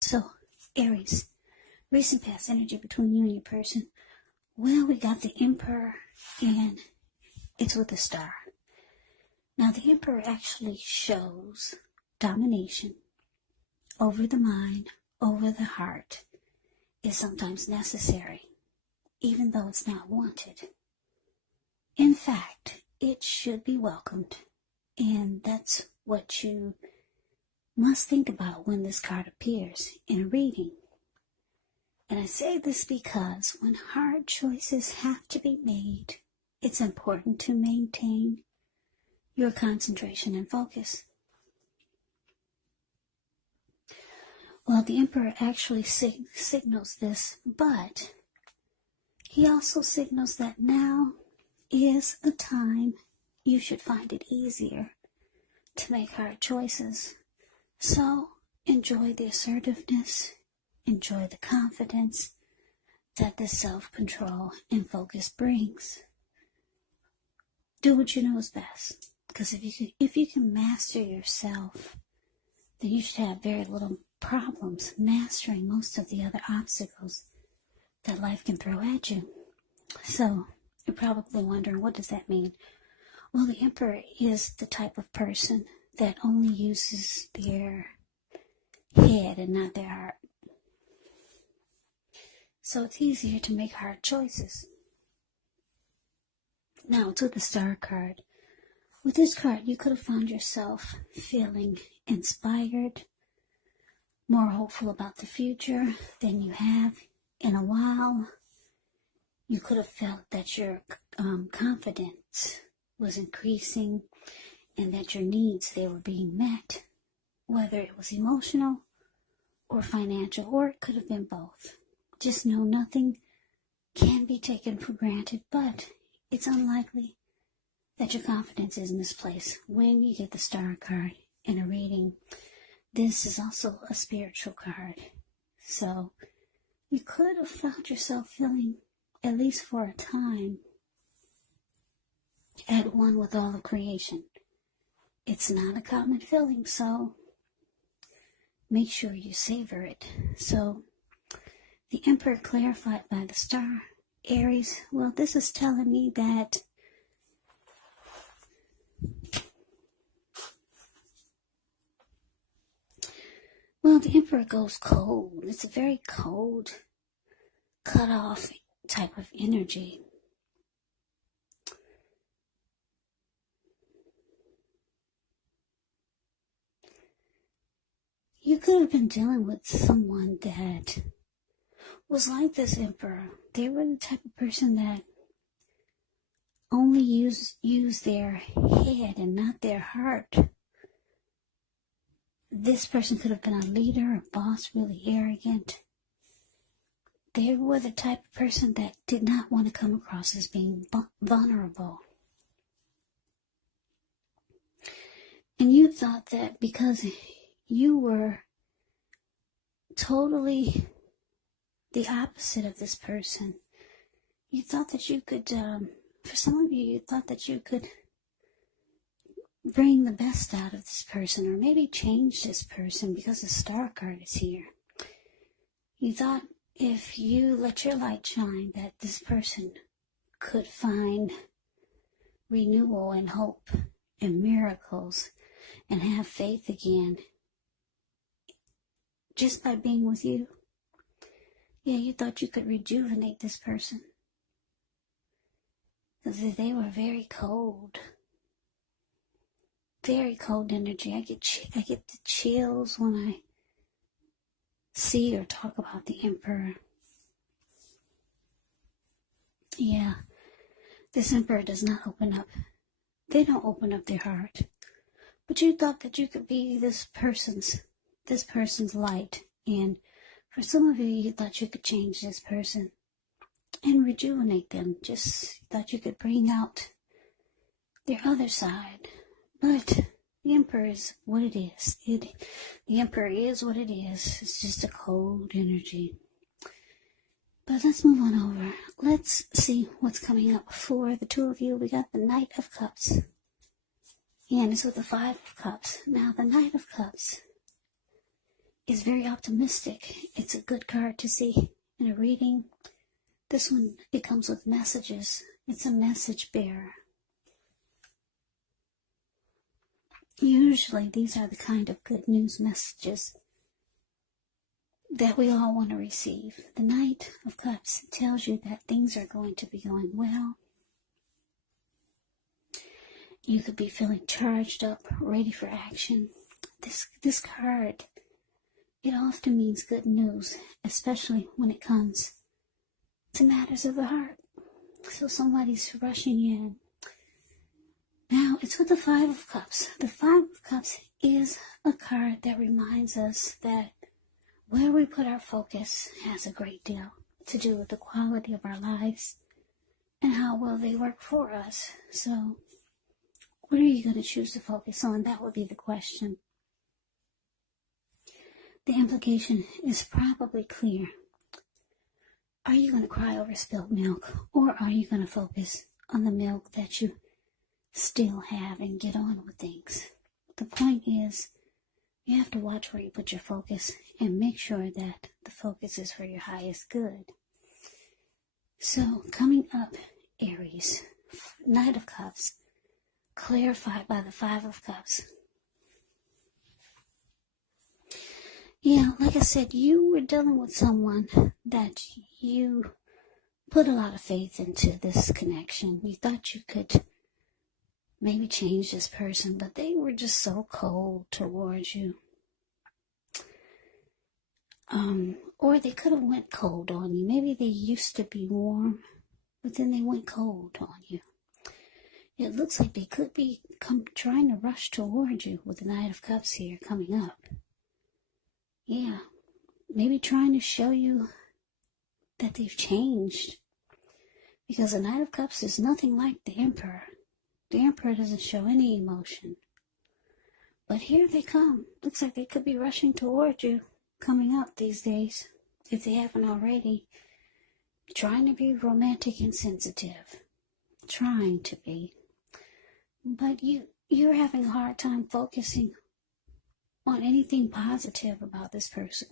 So, Aries, recent past energy between you and your person. Well, we got the Emperor, and it's with a star. Now, the Emperor actually shows domination over the mind, over the heart, is sometimes necessary, even though it's not wanted. In fact, it should be welcomed, and that's what you must think about when this card appears in a reading. And I say this because when hard choices have to be made, it's important to maintain your concentration and focus. Well, the Emperor actually signals this, but he also signals that now is a time you should find it easier to make hard choices. So enjoy the assertiveness, enjoy the confidence that this self-control and focus brings. Do what you know is best, because if you can master yourself, then you should have very little problems mastering most of the other obstacles that life can throw at you. So you're probably wondering, what does that mean? Well, the Emperor is the type of person that only uses their head and not their heart. So it's easier to make hard choices. Now, to the Star card. With this card, you could have found yourself feeling inspired, more hopeful about the future than you have in a while. You could have felt that your confidence was increasing and that your needs, they were being met, whether it was emotional or financial, or it could have been both. Just know nothing can be taken for granted, but it's unlikely that your confidence is misplaced when you get the Star card in a reading. This is also a spiritual card. So you could have found yourself feeling, at least for a time, at one with all of creation. It's not a common feeling, so make sure you savor it. So the Emperor clarified by the Star, Aries, well, this is telling me that the Emperor goes cold. It's a very cold, cut off type of energy. You could have been dealing with someone that was like this Emperor. They were the type of person that only use their head and not their heart. This person could have been a leader, a boss, really arrogant. They were the type of person that did not want to come across as being vulnerable. And you thought that because you were totally the opposite of this person, you thought that you could, for some of you, you thought that you could bring the best out of this person, or maybe change this person because the Star card is here. You thought if you let your light shine that this person could find renewal and hope and miracles and have faith again just by being with you. Yeah, you thought you could rejuvenate this person because they were very cold. Very cold energy. I get the chills when I see or talk about the Emperor. Yeah, this Emperor does not open up. They don't open up their heart. But you thought that you could be this person's light. And for some of you, you thought you could change this person and rejuvenate them. Just thought you could bring out their other side. But the Emperor is what it is. The Emperor is what it is. It's just a cold energy. But let's move on over. Let's see what's coming up for the two of you. We got the Knight of Cups. And it's with the Five of Cups. Now, the Knight of Cups is very optimistic. It's a good card to see in a reading. This one, it comes with messages. It's a message bearer. Usually these are the kind of good news messages that we all want to receive. The Knight of Cups tells you that things are going to be going well. You could be feeling charged up, ready for action. This card, it often means good news, especially when it comes to matters of the heart. So somebody's rushing in. Now, it's with the Five of Cups. The Five of Cups is a card that reminds us that where we put our focus has a great deal to do with the quality of our lives and how well they work for us. So, what are you going to choose to focus on? That would be the question. The implication is probably clear. Are you going to cry over spilled milk, or are you going to focus on the milk that you still have and get on with things? The point is, you have to watch where you put your focus and make sure that the focus is for your highest good. So, coming up, Aries, Knight of Cups, clarified by the Five of Cups. Yeah, like I said, you were dealing with someone that you put a lot of faith into this connection. You thought you could maybe change this person, but they were just so cold towards you. Or they could have went cold on you. Maybe they used to be warm, but then they went cold on you. It looks like they could be trying to rush toward you with the Knight of Cups here coming up. Yeah, maybe trying to show you that they've changed. Because the Knight of Cups is nothing like the Emperor. The Emperor doesn't show any emotion. But here they come. Looks like they could be rushing toward you coming up these days, if they haven't already. Trying to be romantic and sensitive. Trying to be. But you're having a hard time focusing on anything positive about this person.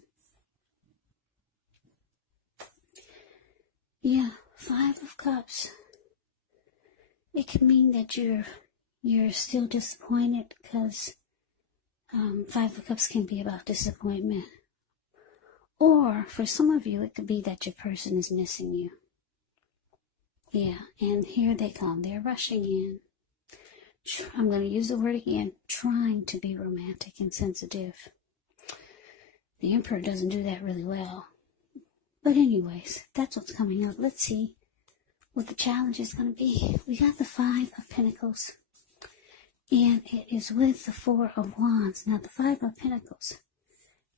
Yeah, Five of Cups. It can mean that you're still disappointed because Five of Cups can be about disappointment. Or for some of you, it could be that your person is missing you. Yeah, and here they come. They're rushing in. I'm going to use the word again, trying to be romantic and sensitive. The Emperor doesn't do that really well. But anyways, that's what's coming up. Let's see what the challenge is going to be. We got the Five of Pentacles, and it is with the Four of Wands. Now, the Five of Pentacles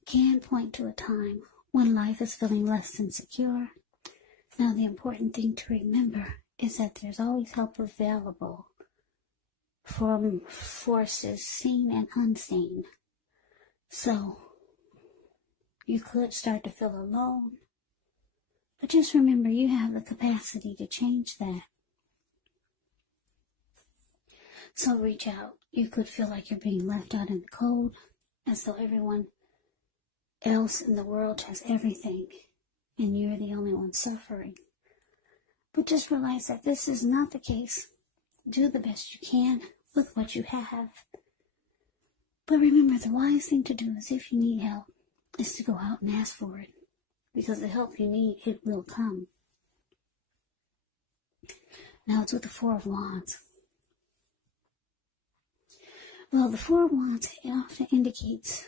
can point to a time when life is feeling less than secure. Now, the important thing to remember is that there's always help available from forces seen and unseen. So, you could start to feel alone, but just remember you have the capacity to change that. So reach out. You could feel like you're being left out in the cold, as though everyone else in the world has everything, and you're the only one suffering. But just realize that this is not the case. Do the best you can with what you have. But remember, the wise thing to do is, if you need help, is to go out and ask for it. Because the help you need, it will come. Now it's with the Four of Wands. Well, the Four of Wands, it often indicates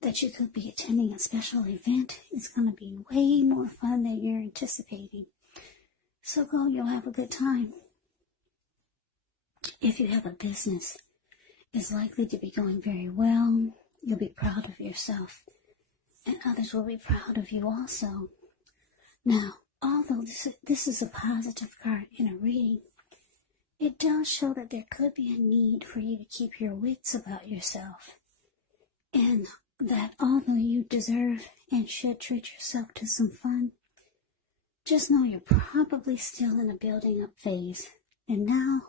that you could be attending a special event. It's going to be way more fun than you're anticipating. So go, you'll have a good time. If you have a business, it's likely to be going very well. You'll be proud of yourself, and others will be proud of you also. Now, although this is a positive card in a reading, it does show that there could be a need for you to keep your wits about yourself, and that although you deserve and should treat yourself to some fun, just know you're probably still in a building up phase, and now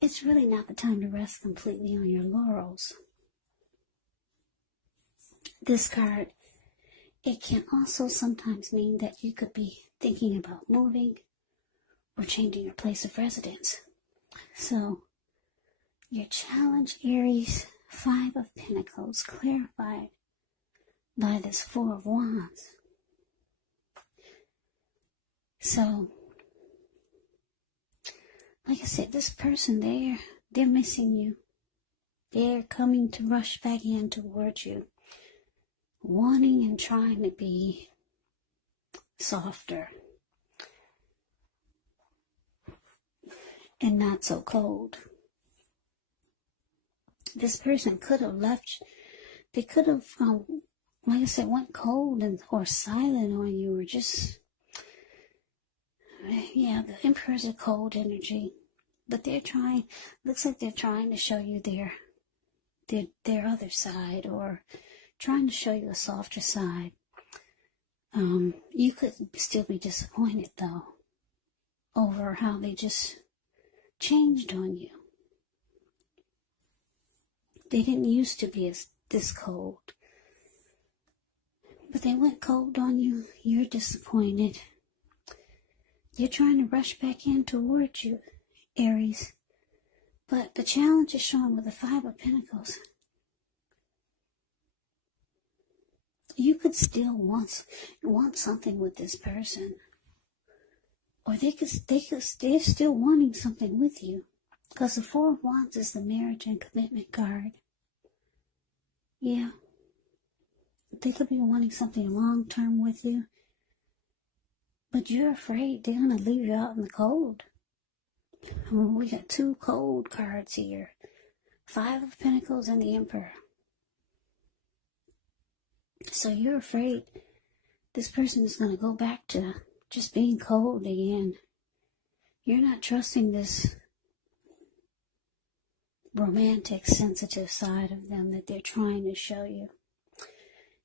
it's really not the time to rest completely on your laurels. This card, it can also sometimes mean that you could be thinking about moving or changing your place of residence. So, your challenge, Aries, 5 of Pentacles, clarified by this 4 of Wands. So, like I said, this person, they're missing you. They're coming to rush back in towards you, wanting and trying to be softer and not so cold. This person could have left. They could have, like I said, went cold or silent on you, or just, yeah, the Emperor's a cold energy, but they're trying. Looks like they're trying to show you their other side, or trying to show you a softer side. You could still be disappointed though over how they just changed on you. They didn't used to be this cold, but they went cold on you. You're disappointed. You're trying to rush back in towards you, Aries. But the challenge is shown with the 5 of Pentacles. You could still want something with this person, or they're still wanting something with you, because the 4 of Wands is the marriage and commitment card. Yeah, they could be wanting something long term with you, but you're afraid they're gonna leave you out in the cold. We got 2 cold cards here, 5 of Pentacles and the Emperor. So you're afraid this person is going to go back to just being cold again. You're not trusting this romantic, sensitive side of them that they're trying to show you.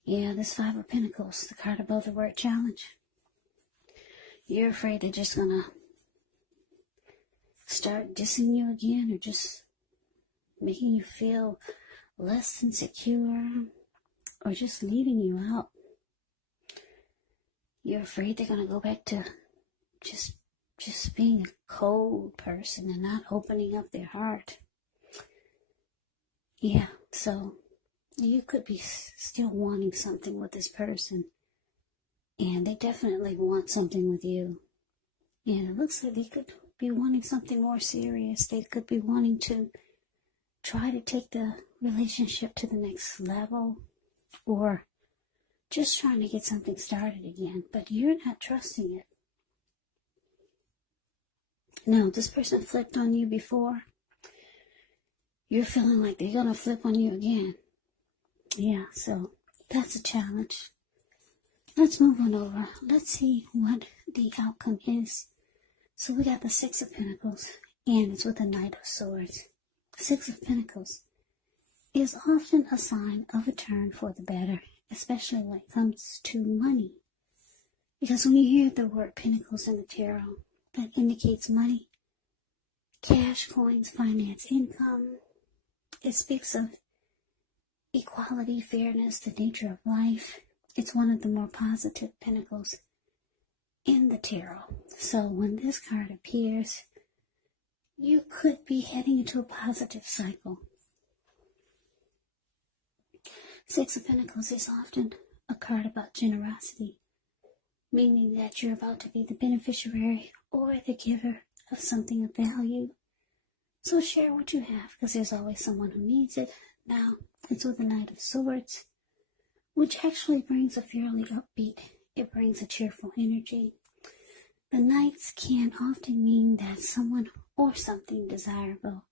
Yeah, this 5 of Pentacles, the card above the word challenge. You're afraid they're just going to start dissing you again, or just making you feel less than secure, or just leaving you out. You're afraid they're going to go back to just being a cold person and not opening up their heart. Yeah, so you could be still wanting something with this person, and they definitely want something with you. And it looks like they could be wanting something more serious. They could be wanting to try to take the relationship to the next level, or just trying to get something started again, but you're not trusting it. Now, this person flipped on you before. You're feeling like they're going to flip on you again. Yeah, so that's a challenge. Let's move on over. Let's see what the outcome is. So we got the 6 of Pentacles, and it's with the Knight of Swords. 6 of Pentacles is often a sign of a turn for the better, especially when it comes to money. Because when you hear the word Pentacles in the tarot, that indicates money, cash, coins, finance, income. It speaks of equality, fairness, the nature of life. It's one of the more positive pentacles in the tarot. So when this card appears, you could be heading into a positive cycle. 6 of Pentacles is often a card about generosity, meaning that you're about to be the beneficiary or the giver of something of value. So share what you have, because there's always someone who needs it. Now, it's with the Knight of Swords, which actually brings a fairly upbeat, it brings a cheerful energy. The Knights can often mean that someone or something desirable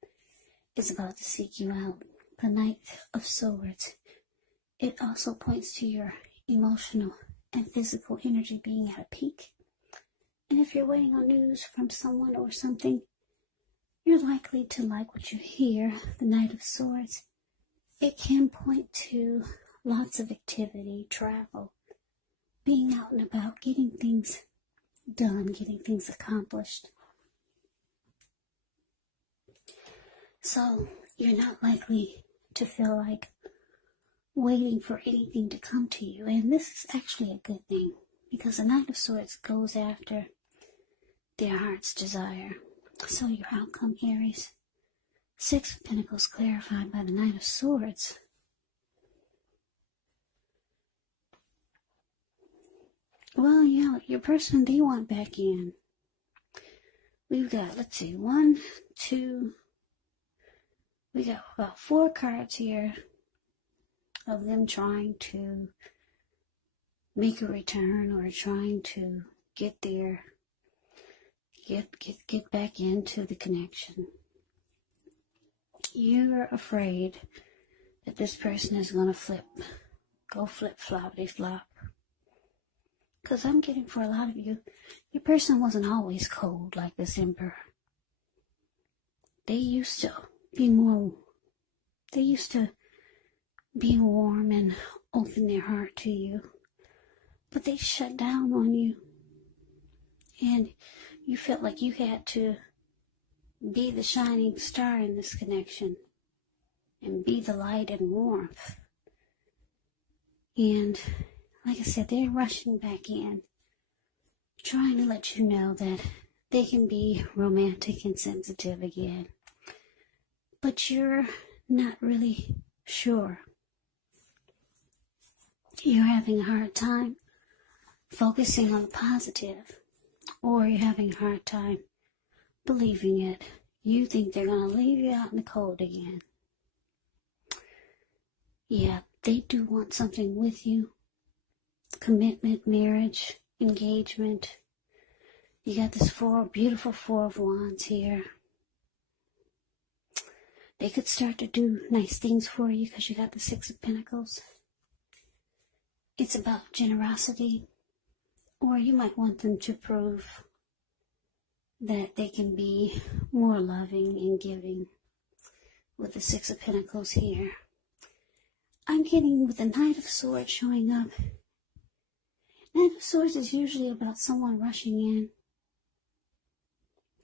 is about to seek you out. The Knight of Swords, it also points to your emotional and physical energy being at a peak. And if you're waiting on news from someone or something, you're likely to like what you hear. The Knight of Swords, it can point to lots of activity, travel, being out and about, getting things done, getting things accomplished. So you're not likely to feel like waiting for anything to come to you. And this is actually a good thing, because the Knight of Swords goes after their heart's desire. So your outcome, Aries. Six of Pentacles clarified by the Knight of Swords. Well, yeah, your person, they want back in. We've got, let's see, 1, 2, we got about 4 cards here of them trying to make a return or trying to get back into the connection. You're afraid that this person is going to go floppity flop. Because I'm getting, for a lot of you, your person wasn't always cold like this Emperor. They used to be warm and open their heart to you. But they shut down on you. And you felt like you had to be the shining star in this connection. And be the light and warmth. And like I said, they're rushing back in, trying to let you know that they can be romantic and sensitive again. But you're not really sure. You're having a hard time focusing on the positive, or you're having a hard time believing it. You think they're going to leave you out in the cold again. Yeah, they do want something with you. Commitment, marriage, engagement. You got this beautiful Four of Wands here. They could start to do nice things for you because you got the Six of Pentacles. It's about generosity. Or you might want them to prove that they can be more loving and giving with the Six of Pentacles here. I'm getting with the Knight of Swords showing up. Knight of Swords is usually about someone rushing in,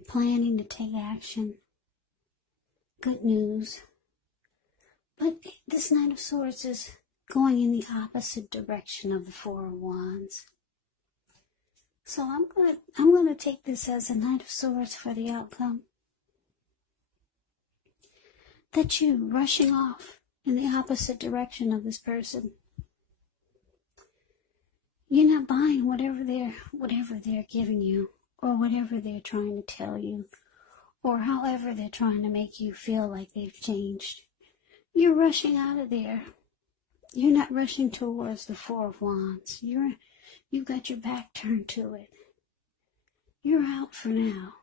planning to take action, good news. But this Knight of Swords is going in the opposite direction of the Four of Wands. So I'm gonna take this as a Knight of Swords for the outcome. That you're rushing off in the opposite direction of this person. You're not buying whatever they're giving you, or whatever they're trying to tell you, or however they're trying to make you feel like they've changed. You're rushing out of there. You're not rushing towards the Four of Wands. You've got your back turned to it. You're out for now.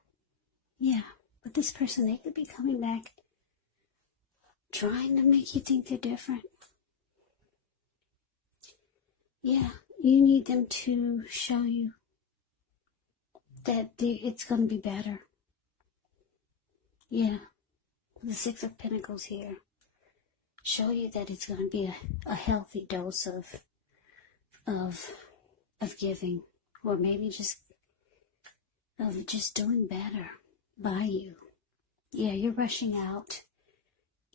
Yeah, but this person, they could be coming back, trying to make you think they're different. Yeah. You need them to show you that it's going to be better. Yeah. The Six of Pentacles here. Show you that it's going to be a healthy dose of giving. Or maybe just doing better by you. Yeah, you're rushing out.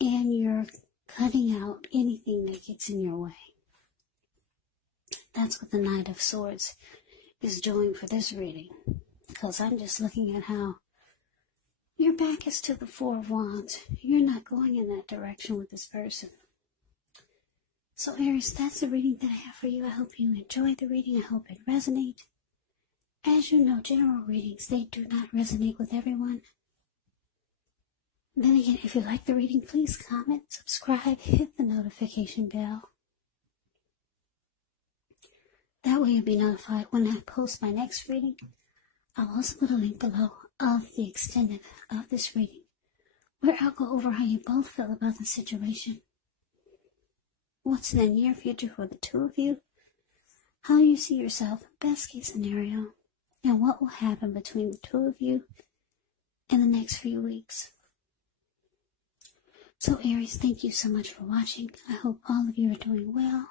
And you're cutting out anything that gets in your way. That's what the Knight of Swords is doing for this reading. Because I'm just looking at how your back is to the Four of Wands. You're not going in that direction with this person. So Aries, that's the reading that I have for you. I hope you enjoyed the reading. I hope it resonates. As you know, general readings, they do not resonate with everyone. Then again, if you like the reading, please comment, subscribe, hit the notification bell. That way you'll be notified when I post my next reading. I'll also put a link below of the extended of this reading, where I'll go over how you both feel about the situation. What's in the near future for the two of you, how you see yourself, best case scenario, and what will happen between the two of you in the next few weeks. So Aries, thank you so much for watching. I hope all of you are doing well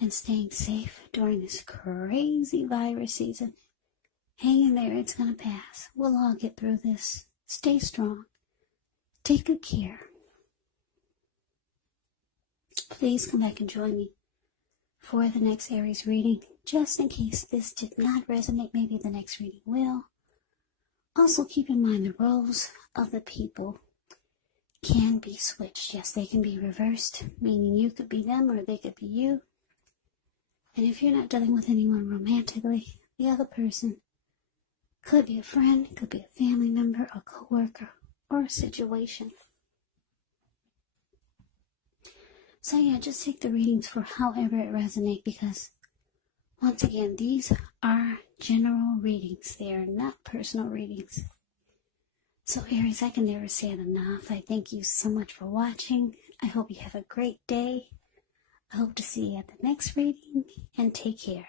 and staying safe during this crazy virus season. Hang in there, it's going to pass. We'll all get through this. Stay strong. Take good care. please come back and join me for the next Aries reading. Just in case this did not resonate, maybe the next reading will. Also keep in mind the roles of the people can be switched. Yes, they can be reversed, meaning you could be them or they could be you. And if you're not dealing with anyone romantically, the other person could be a friend, could be a family member, a coworker, or a situation. So yeah, just take the readings for however it resonates, because once again, these are general readings. They are not personal readings. So Aries, I can never say it enough. I thank you so much for watching. I hope you have a great day. I hope to see you at the next reading, and take care.